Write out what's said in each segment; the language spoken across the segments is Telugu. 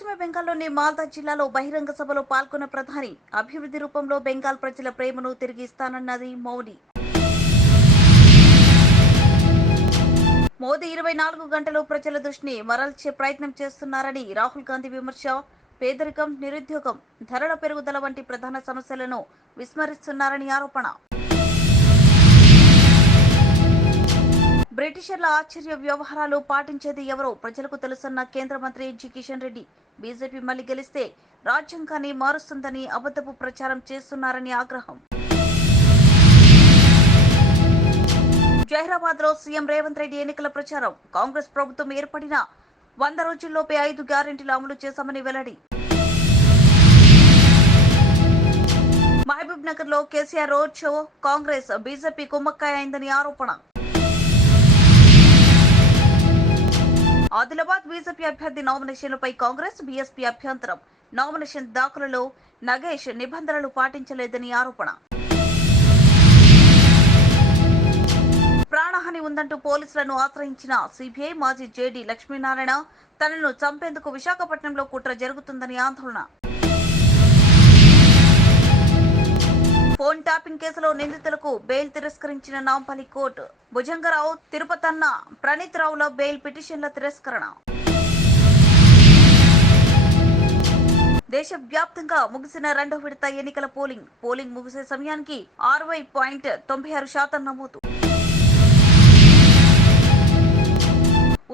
పశ్చిమ బెంగాల్లోని మాల్దా జిల్లాలో బహిరంగ సభలో పాల్గొన్న ప్రధాని అభివృద్ధి రూపంలో బెంగాల్ ప్రజల ప్రేమను తిరిగి ఇస్తానన్నది మోదీ. మోదీ 24 గంటలు ప్రజల దృష్టిని మరల్చే ప్రయత్నం చేస్తున్నారని రాహుల్ గాంధీ విమర్శ. పేదరికం, నిరుద్యోగం, ధరల పెరుగుదల వంటి ప్రధాన సమస్యలను విస్మరిస్తున్నారని ఆరోపణ. బ్రిటిషర్ల ఆశ్చర్య వ్యవహారాలు పాటించేది ఎవరో ప్రజలకు తెలుసన్న కేంద్ర మంత్రి జి కిషన్ రెడ్డి. బీజేపీ మళ్లీ గెలిస్తే రాజ్యాంగాన్ని మారుస్తుందని అబద్ధపు ప్రచారం చేస్తున్నారని ఆగ్రహం. జహీరాబాద్ లో సీఎం రేవంత్ రెడ్డి ఎన్నికల ప్రచారం. కాంగ్రెస్ ప్రభుత్వం ఏర్పడిన 100 రోజుల్లోపే 5 గ్యారెంటీలు అమలు చేశామని వెల్లడి. మహబూబ్ నగర్ లో KCR road show. Congress BJP కుమ్మక్కాయ అయిందని ఆరోపణ. ఆదిలాబాద్ బీజేపీ అభ్యర్థి నామినేషన్లపై కాంగ్రెస్, బీఎస్పీ అభ్యంతరం. నామినేషన్ దాఖలులో నగేష్ నిబంధనలు పాటించలేదని ఆరోపణ. ప్రాణహాని ఉందంటూ పోలీసులను ఆశ్రయించిన సిబిఐ మాజీ జేడీ లక్ష్మీనారాయణ. తనను చంపేందుకు విశాఖపట్నంలో కుట్ర జరుగుతుందని ఆందోళన. ఫోన్ ట్యాపింగ్ కేసులో నిందితులకు బెయిల్ తిరస్కరించిన నాంపల్లి కోర్టు. భుజంగరావు, తిరుపతన్న, ప్రణీత్ రావుల బెయిల్ పిటిషన్ల తిరస్కరణ. దేశవ్యాప్తంగా ముగిసిన 2వ విడత ఎన్నికల పోలింగ్ ముగిసే సమయానికి 60.96% నమోదు.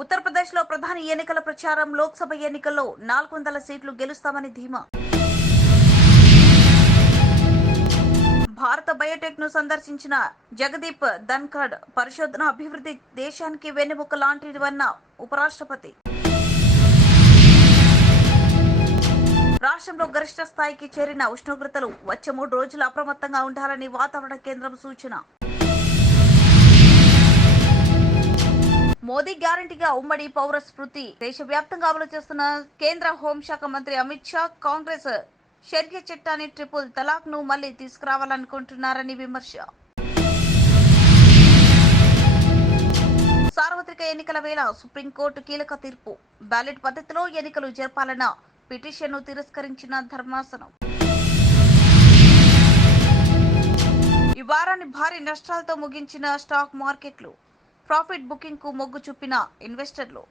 ఉత్తరప్రదేశ్ లో ప్రధాని ఎన్నికల ప్రచారం. లోక్సభ ఎన్నికల్లో 400 సీట్లు గెలుస్తామని ధీమా. భారత బయోటెక్ ను సందర్శించిన జగదీప్ ధన్ఖడ్. పరిశోధన, అభివృద్ధి దేశానికి వెన్నెముక లాంటివన్న ఉపరాష్ట్రపతి. రాష్ట్రంలో గరిష్ట స్థాయికి చేరిన ఉష్ణోగ్రతలు. వచ్చే 3 రోజులు అప్రమత్తంగా ఉండాలని వాతావరణ కేంద్రం సూచన. మోదీ గ్యారంటీగా ఉమ్మడి పౌర స్మృతి. దేశవ్యాప్తంగా అమలు చేస్తున్న కేంద్ర హోంశాఖ మంత్రి అమిత్ షా కాంగ్రెస్ షరియా చట్టాన్ని ట్రిపుల్ తలాక్ ను మళ్లీ తీసుకురావాలనుకుంటున్నారని విమర్శ. సార్వత్రిక ఎన్నికల వేళ సుప్రీంకోర్టు కీలక తీర్పు. బ్యాలెట్ పద్ధతిలో ఎన్నికలు జరపాలన్న పిటిషన్ను తిరస్కరించిన ధర్మాసనం. ఈ వారాన్ని భారీ నష్టాలతో ముగించిన స్టాక్ మార్కెట్లు. ప్రాఫిట్ బుకింగ్ కు మొగ్గు చూపిన ఇన్వెస్టర్లు.